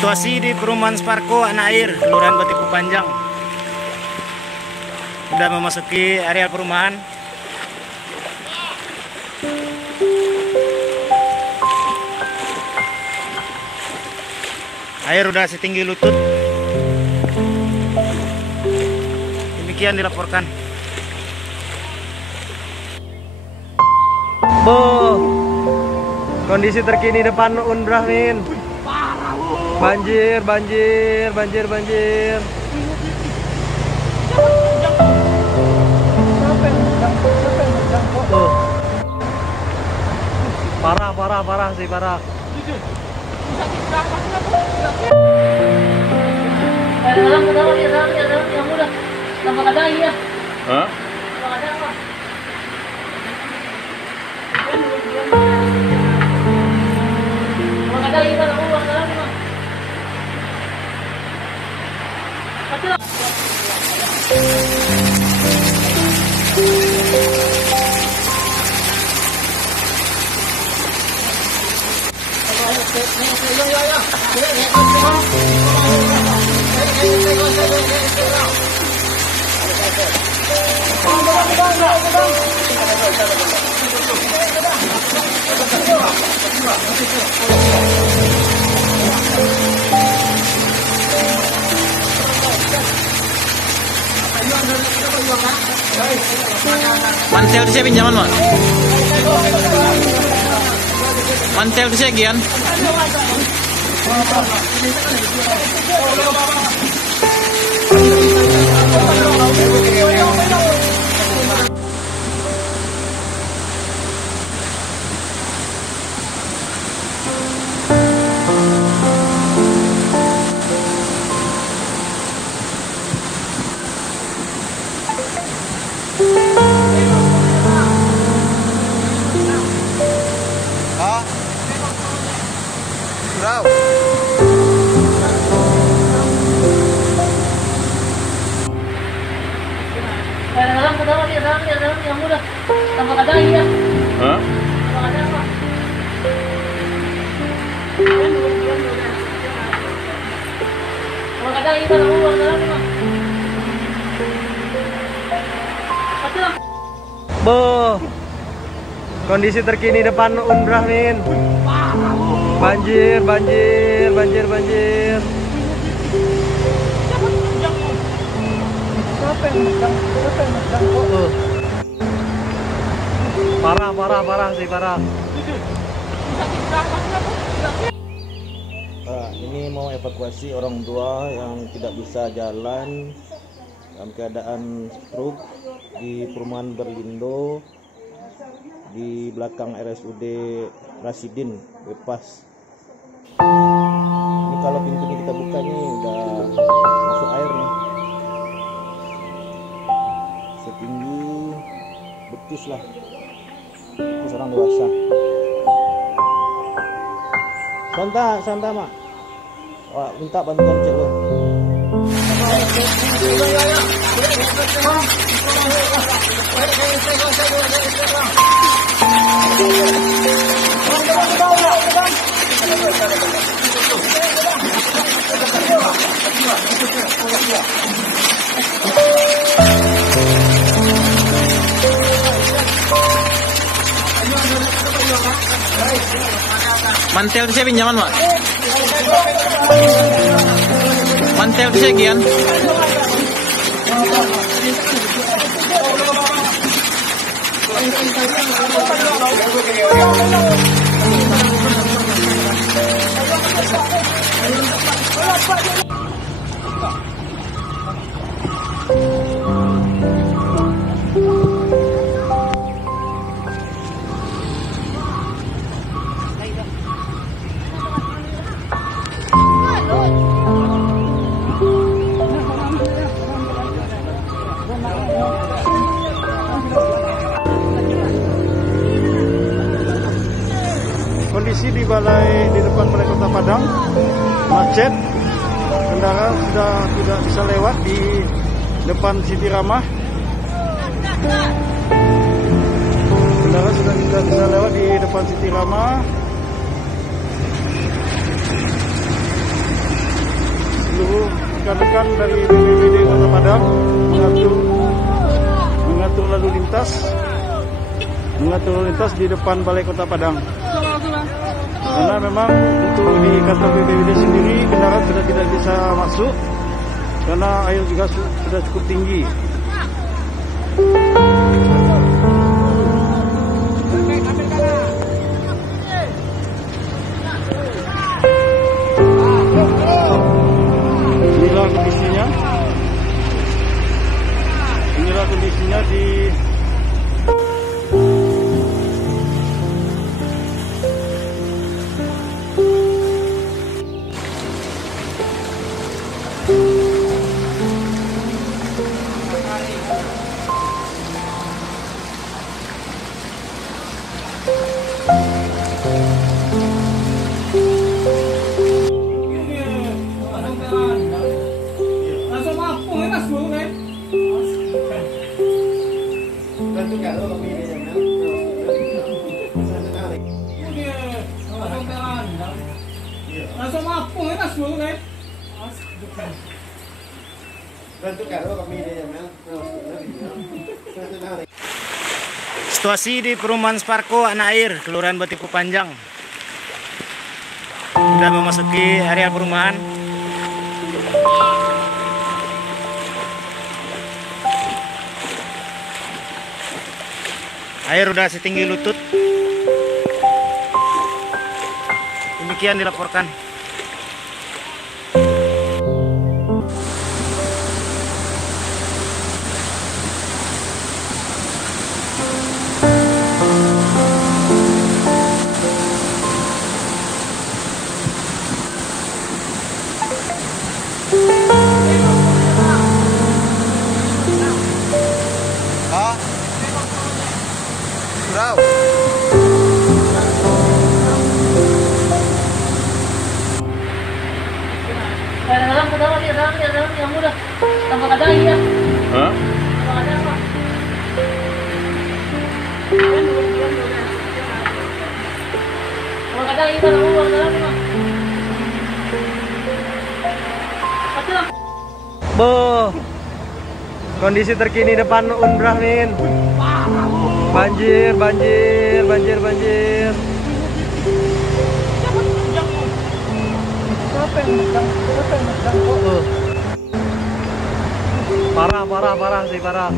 Situasi di perumahan Sparko Anak Air, Kelurahan Batiku Panjang. Sudah memasuki area perumahan. Air udah setinggi lutut. Demikian dilaporkan. Kondisi terkini depan Unbrah, Min. Banjir. Tuh. Parah sih. Hah? Mantel itu saya pinjaman, Mak. Mantel itu saya gian. Hah? Kondisi terkini depan Unbrah, Min. Banjir. Tuh. Parah sih. Ini mau evakuasi orang tua yang tidak bisa jalan dalam keadaan stroke di perumahan Berlindo di belakang RSUD Rasidin Bypass. Ini kalau pintunya kita buka nih udah masuk air nih, setinggi betis lah, betis orang dewasa. Santai mak. Minta bantuan cek lo. Mantel itu saya pinjaman, Mak. Mantel itu saya gian. Kondisi di depan Balai Kota Padang macet, kendaraan sudah tidak bisa lewat di depan Siti Ramah. Kendaraan sudah tidak bisa lewat di depan Siti Ramah. rekan-rekan dari BPBD Kota Padang mengatur lalu lintas di depan Balai Kota Padang. Karena memang untuk di kantor BPBD sendiri kendaraan sudah tidak bisa masuk karena air juga sudah cukup tinggi. Inilah kondisinya di situasi di perumahan Sparko Anak Air, Kelurahan Batiku Panjang. Sudah memasuki area perumahan. Air sudah setinggi lutut. Demikian dilaporkan. Dalam yang mudah. Tambah kadang ya. Hah? Tambah kadang apa? Tambah kadang kita mau dalam mah. Betul. Kondisi terkini depan Unbrah, Min. Banjir. Parah.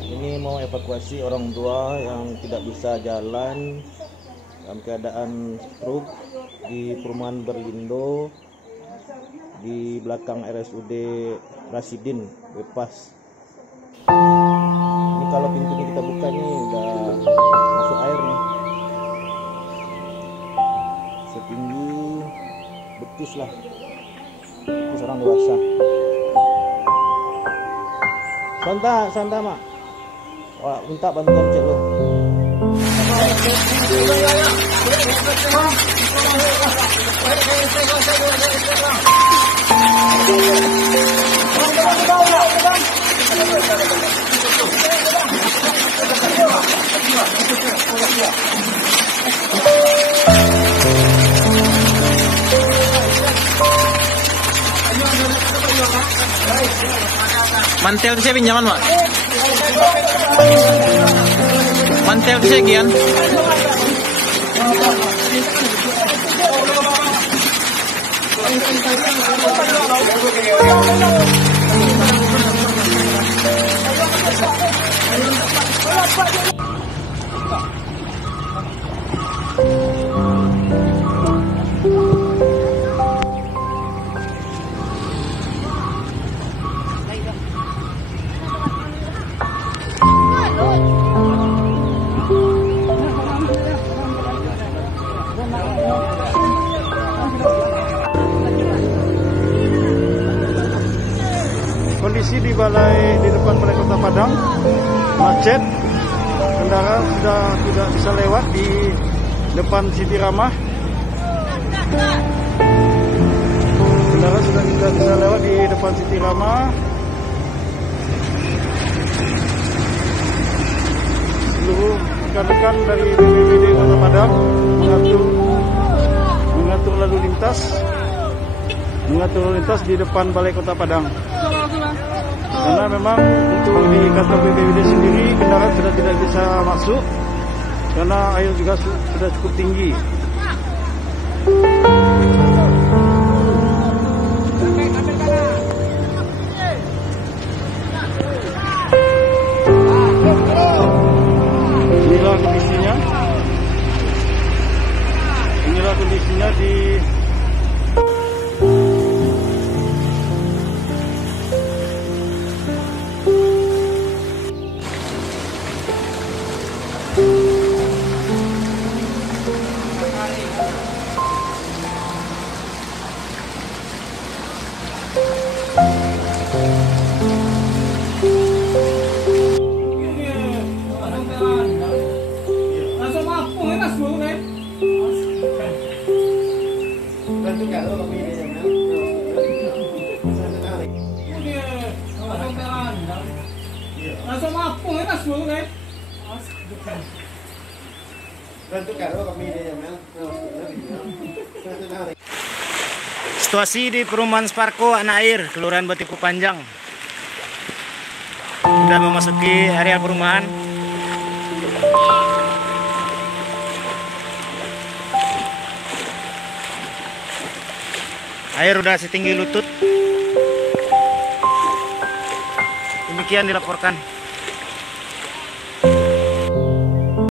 Ini mau evakuasi orang tua yang tidak bisa jalan dalam keadaan stroke di perumahan Berlindo di belakang RSUD Rasidin Wepas. Ini kalau pintunya kita buka nih udah masuk air nih. Setinggi betis lah. Betis orang dewasa. Santai mak. Wah, minta bantuan cek lo. Mantel itu saya pinjaman, Mak. Mantel itu saya gian. Kondisi di depan Balai Kota Padang macet, kendaraan sudah tidak bisa lewat di depan Siti Ramah. Kendaraan sudah tidak bisa lewat di depan Siti Ramah. Seluruh rekan-rekan dari BPBD Kota Padang mengatur lalu lintas lalu lintas di depan Balai Kota Padang. Karena memang untuk di kantor BPBD sendiri kendaraan sudah tidak bisa masuk karena air juga sudah cukup tinggi. Inilah kondisinya di Situasi di perumahan Sparko Anak Air, Kelurahan Batipu Panjang. Sudah memasuki area perumahan. Air sudah setinggi lutut. Demikian dilaporkan.